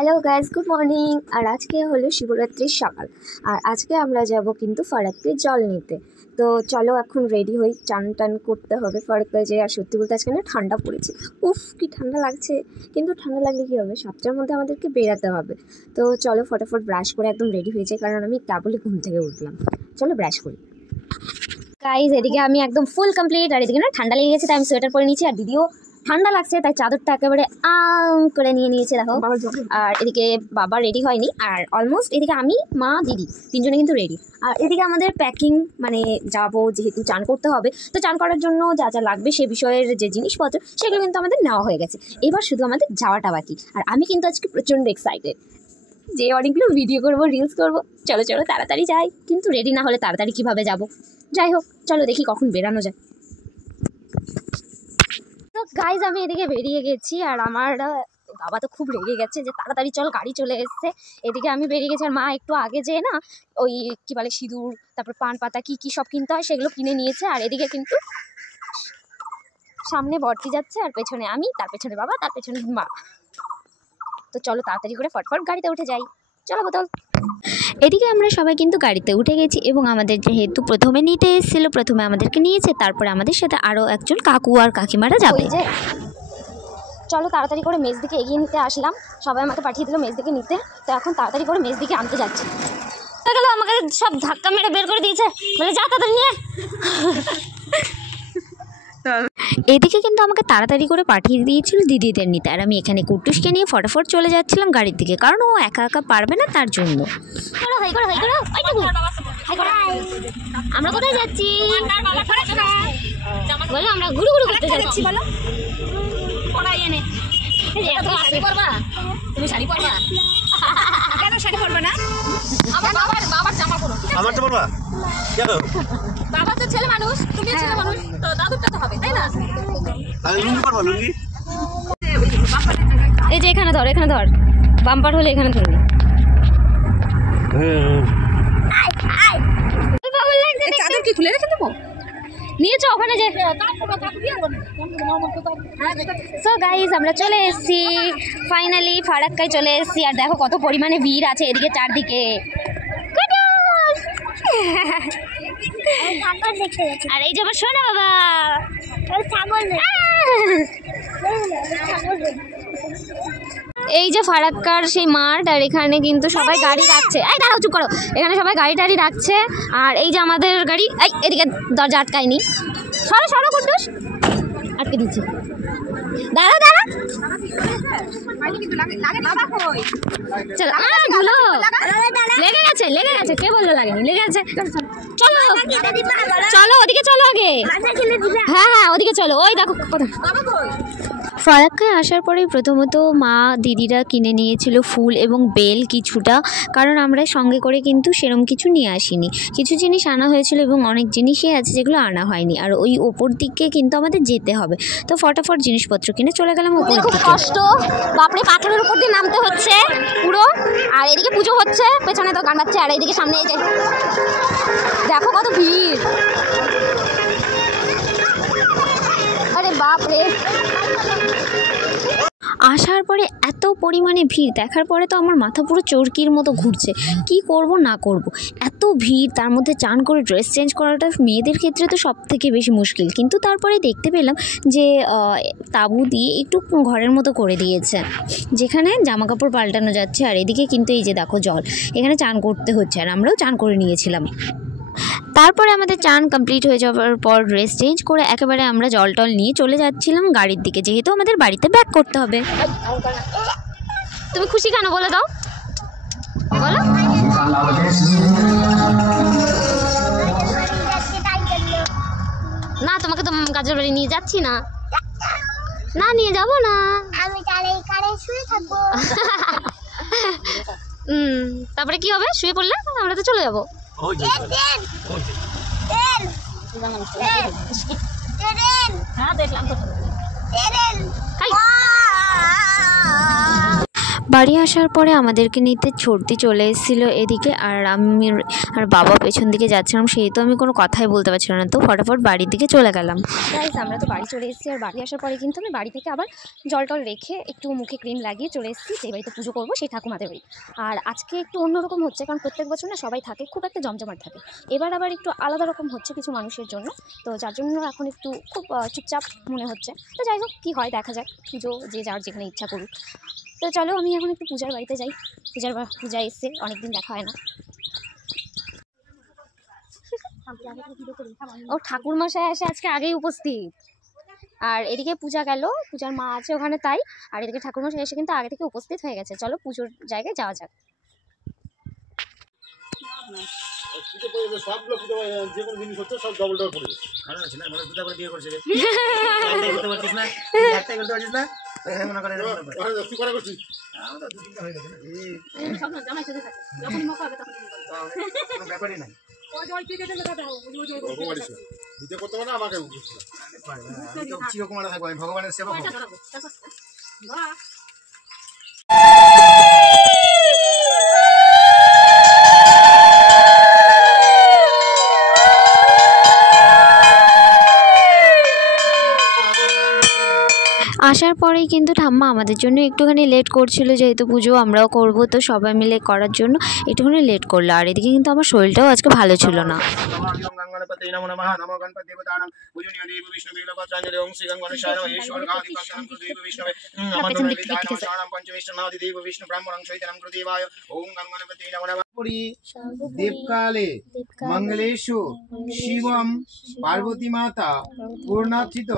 Hello guys, good morning. আর আজকে হলো শিবরাত্রির সকাল, আর আজকে আমরা যাব কিন্তু ফারাক্কায় জল নিতে। তো চলো এখন রেডি হই, চান টান করতে হবে ফারাক্কায় যেয়ে। আর সত্যি বলতে আজকে না ঠান্ডা পড়েছে, উফ কি ঠান্ডা লাগছে। কিন্তু ঠান্ডা লাগলে কী হবে, 7টার মধ্যে আমাদেরকে বেরাতে হবে। তো চলো ফটাফট ব্রাশ করে একদম রেডি হয়ে যাই, কারণ আমি কেবলই ঘুম থেকে উঠলাম। চলো ব্রাশ করি। গাইজ এদিকে আমি একদম ফুল কমপ্লিট, আর এদিকে না ঠান্ডা লেগে গেছে তাই আমি সোয়েটার পরে নিয়েছি, আর দিদিও ঠান্ডা লাগছে তাই চাদরটা একেবারে করে নিয়ে নিয়েছে দেখো। আর এদিকে বাবা রেডি হয়নি, আর অলমোস্ট এদিকে আমি, মা, দিদি তিনজনে কিন্তু রেডি। আর এদিকে আমাদের প্যাকিং, মানে যাবো যেহেতু চান করতে হবে, তো চান করার জন্য যা যা লাগবে সে বিষয়ের যে জিনিসপত্র সেগুলো কিন্তু আমাদের নেওয়া হয়ে গেছে। এবার শুধু আমাদের যাওয়াটা বাকি। আর আমি কিন্তু আজকে প্রচণ্ড এক্সাইটেড যে অনেকগুলো ভিডিও করবো, রিলস করবো। চলো চলো তাড়াতাড়ি যাই, কিন্তু রেডি না হলে তাড়াতাড়ি কীভাবে যাব। যাই হোক চলো দেখি কখন বেরানো যায়। তো গাইজ আমি এদিকে বেরিয়ে গেছি, আর আমার বাবা তো খুব রেগে গেছে যে তাড়াতাড়ি চল, গাড়ি চলে এসছে। এদিকে আমি বেরিয়ে গেছি, আর মা একটু আগে যেয়ে না ওই কী বলে সিঁদুর, তারপর পান পাতা কী কী সব কিনতে হয় সেগুলো কিনে নিয়েছে। আর এদিকে কিন্তু সামনে বর্তি যাচ্ছে, আর পেছনে আমি, তার পেছনে বাবা, তার পেছনে মা। তো চলো তাড়াতাড়ি করে ফটফট গাড়িতে উঠে যাই। চলো বোতল। এদিকে আমরা সবাই কিন্তু গাড়িতে উঠে গেছি, এবং আমাদের যেহেতু প্রথমে নিতে এসেছিল, প্রথমে আমাদেরকে নিয়েছে, তারপরে আমাদের সাথে আরও একজন কাকু আর কাকিমারা যাবে। চলো তাড়াতাড়ি করে মেজ দিকে এগিয়ে নিতে আসলাম, সবাই আমাকে পাঠিয়ে দিল মেজ দিকে নিতে। তো এখন তাড়াতাড়ি করে মেজ দিকে আনতে যাচ্ছি। গেল আমাকে সব ধাক্কা মেরে বের করে দিয়েছে, বলে যা তাড়াতাড়ি নিয়ে। এদিকে কিন্তু আমাকে তাড়াতাড়ি করে পাঠিয়ে দিয়েছিল দিদিদের নিতে, আর আমি এখানে কুট্টুসকে নিয়ে ফটাফট চলে যাচ্ছিলাম গাড়ির দিকে, কারণ ও একা একা পারবে না তার জন্য। আমরা কোথায় যাচ্ছি বলো? আমরা ঘুরু ঘুরু করতে যাচ্ছি। বলো তুমি শাড়ি পরবা? কেন শাড়ি পরবে না? বাবার জামা পরো। আমার তো পরবা কেন? বাবা তো ছেলে মানুষ, তুমি ছেলে মানুষ, তো দাদুরটা তো হবে, তাই না? আমি লুঙ্গি পরবা, লুঙ্গি। এই যে এখানে ধর, এখানে ধর, বাম্পার হলে এখানে ধরবি। চাদর কি খুলে রেখে দেবো? নিয়েছো ওখানে যে। সো গাইজ আমরা চলে এসেছি, ফাইনালি ফারাক্কায় চলে এসেছি। আর দেখো কত পরিমাণে ভিড় আছে এদিকে চারদিকে। আর এই যে আমার শোনা বাবা, এই যে ফারাক্কার সেই মাঠ, আর এখানে কিন্তু সবাই গাড়ি রাখছে। এই দাঁড়াও, চুপ করো। এখানে সবাই গাড়ি টাড়ি রাখছে, আর এই যে আমাদের গাড়ি। এই এদিকে দরজা আটকায়নি, সরো সরো কুট্টুস, আটকে দিচ্ছি। দাঁড়া দাঁড়া, চলো। ধুলো লেগে গেছে, লেগে গেছে। কে বললো লাগেনি? লেগে গেছে। চলো চলো ওদিকে চলো আগে। হ্যাঁ হ্যাঁ ওদিকে চলো। ওই দেখো কথা। ফারাক্কায় আসার পরেই প্রথমত মা দিদিরা কিনে নিয়েছিল ফুল এবং বেল কিছুটা, কারণ আমরা সঙ্গে করে কিন্তু সেরম কিছু নিয়ে আসিনি। কিছু জিনিস আনা হয়েছিল এবং অনেক জিনিসই আছে যেগুলো আনা হয়নি, আর ওই ওপর দিকে কিন্তু আমাদের যেতে হবে। তো ফটাফট জিনিসপত্র কিনে চলে গেলাম ওপর দিকে। খুব কষ্ট, বাপরে, পাথরের উপর দিয়ে নামতে হচ্ছে পুরো। আর এদিকে পুজো হচ্ছে, পেছনে তো গান বাজছে, আর এইদিকে সামনে এই যে দেখো কত ভিড়। আরে বাপরে, আসার পরে এত পরিমাণে ভিড় দেখার পরে তো আমার মাথা পুরো চরকির মতো ঘুরছে, কি করব না করব। এত ভিড়, তার মধ্যে চান করে ড্রেস চেঞ্জ করাটা মেয়েদের ক্ষেত্রে তো সব থেকে বেশি মুশকিল। কিন্তু তারপরে দেখতে পেলাম যে তাঁবু দিয়ে একটু ঘরের মতো করে দিয়েছে, যেখানে জামা কাপড় পাল্টানো যাচ্ছে। আর এদিকে কিন্তু এই যে দেখো জল, এখানে চান করতে হচ্ছে, আর আমরাও চান করে নিয়েছিলাম। তারপরে আমাদের চান কমপ্লিট হয়ে যাওয়ার পর ড্রেস চেঞ্জ করে একেবারে আমরা জল টল নিয়ে চলে যাচ্ছিলাম গাড়ির দিকে, যেহেতু আমাদের বাড়িতে ব্যাক করতে হবে। তুমি খুশি কেন বলে দাও, বলো। না তোমাকে তো গাজর বাড়ি নিয়ে যাচ্ছি না, না নিয়ে যাবো না, আমি শুয়ে থাকবো। তারপরে কি হবে? শুয়ে পড়লে আমরা তো চলে যাবো। বাড়ি আসার পরে আমাদেরকে নিতে ছর্দি চলে এসেছিলো এদিকে, আর আমি আর বাবা পেছন দিকে যাচ্ছিলাম, সেই তো আমি কোনো কথাই বলতে পারছিলাম না, তো ফটাফট বাড়ির দিকে চলে গেলাম। গাইস আমরা তো বাড়ি চলে এসেছি, আর বাড়ি আসার পরে কিন্তু আমি বাড়ি থেকে আবার জল টল রেখে একটু মুখে ক্রিম লাগিয়ে চলে এসেছি যে বাড়িতে পুজো করবো, সেই ঠাকুমাদের বাড়ি। আর আজকে একটু অন্যরকম হচ্ছে, কারণ প্রত্যেক বছর না সবাই থাকে, খুব একটা জমজমাট থাকে, এবার আবার একটু আলাদা রকম হচ্ছে কিছু মানুষের জন্য, তো যার জন্য এখন একটু খুব চুপচাপ মনে হচ্ছে। তো যাই হোক কী হয় দেখা যাক, পুজো যে যার যেখানে ইচ্ছা করুক। তো চলো আমি এখন একটু পূজার বাড়িতে যাই, পূজা এসছে, অনেকদিন দেখা হয় না। ও ঠাকুরমশাই এসে আজকে আগেই উপস্থিত, আর এদিকে পূজা গেল, পূজার মা আছে ওখানে তাই, আর এদিকে ঠাকুরমশাই এসে কিন্তু আগে থেকে উপস্থিত হয়ে গেছে। চলো পুজোর জায়গায় যাওয়া যাক। ভগবানের সেবা আসার পরেই কিন্তু ঠাম্মা আমাদের জন্য একটুখানি লেট করছিল, যেহেতু পুজো আমরাও করবো, তো সবাই মিলে করার জন্য একটুখানি লেট করলো। আর এদিকে কিন্তু আমার শরীরটাও আজকে ভালো ছিল না। দেবকালে মঙ্গলেশু শিবম পার্বতী মাতা পূর্ণার্থিত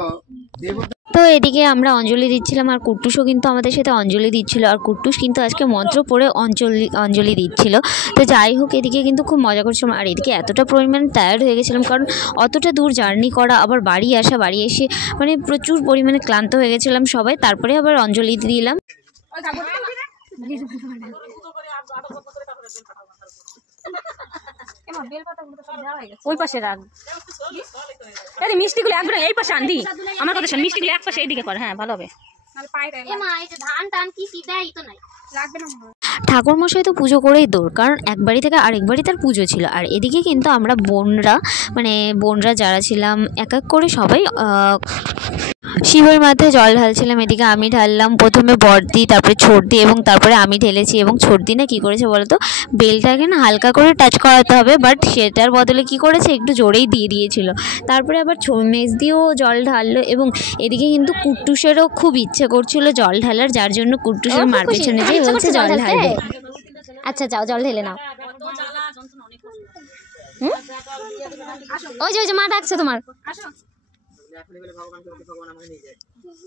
দেবতা। তো এদিকে আমরা অঞ্জলি দিচ্ছিলাম, আর কুট্টুসও কিন্তু আমাদের সাথে অঞ্জলি দিচ্ছিল, আর কুট্টুস কিন্তু আজকে মন্ত্র পড়ে অঞ্জলি দিচ্ছিল। তো যাই হোক এদিকে কিন্তু খুব মজা করছিলাম, আর এদিকে এতটা পরিমাণে টায়ার্ড হয়ে গেছিলাম, কারণ অতটা দূর জার্নি করা, আবার বাড়ি এসে মানে প্রচুর পরিমাণে ক্লান্ত হয়ে গেছিলাম সবাই। তারপরে আবার অঞ্জলি দিলাম। ওই পাশে রাখ, আরে মিষ্টিগুলো একবার এই পাশে আনদি, আমার কথা শোন, মিষ্টিগুলো এক পাশে এইদিকে কর, হ্যাঁ ভালো হবে। ঠাকুরমশাই তো পুজো করেই দৌড়, কারণ এক বাড়ি থেকে আরেক বাড়ি তার পুজো ছিল। আর এদিকে কিন্তু আমরা বোনরা যারা ছিলাম এক এক করে সবাই শিবের মাথায় জল ঢালছিলাম। এদিকে আমি ঢাললাম, প্রথমে বড়দি, তারপরে ছোটদি, এবং তারপরে আমি ঢেলেছি। এবং ছোটদি না কী করেছে বলতো, বেলটাকে না হালকা করে টাচ করাতে হবে, বাট সেটার বদলে কি করেছে একটু জোরেই দিয়ে দিয়েছিল। তারপরে আবার মেজদিও জল ঢাললো, এবং এদিকে কিন্তু কুট্টুসেরও খুব ইচ্ছে করছিল জল ঢালার, যার জন্য কুট্টুসের মার পেছনে যেয়ে বলছে জল ঢালবে। আচ্ছা যাও জল ঢেলে নাও। ওই যে মা ডাকছে তোমার,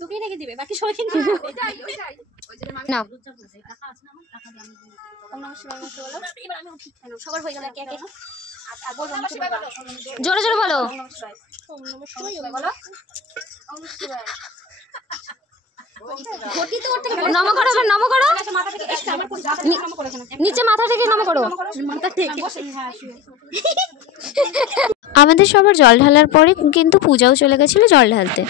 তোকেই রেখে দিবে, বাকি সবাই কিন্তু নাও। সবার হয়ে গেল, জোরে জোরে বলো। নম করো, নম করো, নিচে মাথা থেকে নম করো। আমাদের সবার জল ঢালার পরে কিন্তু পূজাও চলে গেছিল জল ঢালতে।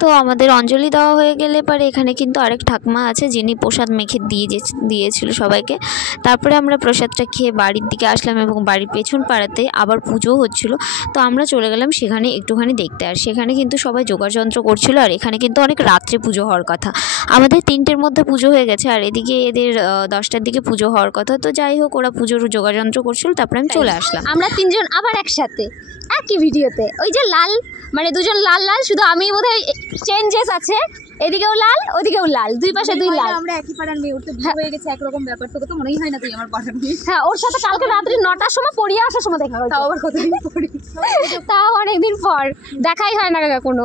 তো আমাদের অঞ্জলি দেওয়া হয়ে গেলে পরে এখানে কিন্তু আরেক ঠাকুমা আছে, যিনি প্রসাদ মেখে দিয়েছিল সবাইকে। তারপরে আমরা প্রসাদটা খেয়ে বাড়ির দিকে আসলাম, এবং বাড়ির পেছন পাড়াতে আবার পুজো হচ্ছিল, তো আমরা চলে গেলাম সেখানে একটুখানি দেখতে। আর সেখানে কিন্তু সবাই যোগাযন্ত্র করছিল, আর এখানে কিন্তু অনেক রাত্রে পুজো হওয়ার কথা। আমাদের 3টের মধ্যে পুজো হয়ে গেছে, আর এদিকে এদের 10টার দিকে পুজো হওয়ার কথা। তো যাই হোক ওরা পুজোর যোগাযন্ত্র করছিল, তারপরে আমি চলে আসলাম। আমরা 3জন আবার একসাথে একই ভিডিওতে, ওই যে লাল মানে দুজন লাল লাল, শুধু আমি বোধহয় চেঞ্জেস আছে, এদিকেও লাল ওদিকেও লাল, দুই পাশে দুই লাল। আমরা একই পাড়ার মেয়ে, ওর তো বিয়ে হয়ে গেছে একরকম ব্যাপার, তোকে তো মনেই হয় না তুই আমার পাড়ার মেয়ে। হ্যাঁ, ওর সাথে কালকে রাত্রি 9টার সময় পড়িয়ে আসার সময় দেখা হয়েছে, তাও আবার কতদিন পরে, তাও অনেকদিন পর, দেখাই হয় না কোনো।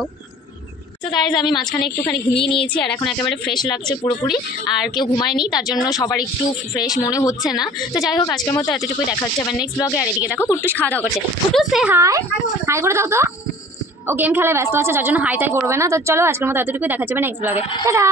তো গাইজ আমি মাঝখানে একটুখানি ঘুমিয়ে নিয়েছি, আর এখন একেবারে ফ্রেশ লাগছে পুরোপুরি, আর কেউ ঘুমায়নি, তার জন্য সবার একটু ফ্রেশ মনে হচ্ছে না। তো যাই হোক আজকের মতো এতটুকুই, দেখা হচ্ছে আবার নেক্সট ব্লগে। আর এদিকে দেখো কুট্টুস খাওয়া দাওয়া করছে। কুট্টুস সে হাই, হাই করে দাও তো। ও গেম খেলায় ব্যস্ত আছে, যার জন্য হাইটাই করবে না। তো চলো আজকের মতো এতটুকুই, দেখা যাবে নেক্সট ব্লগে। টাটা।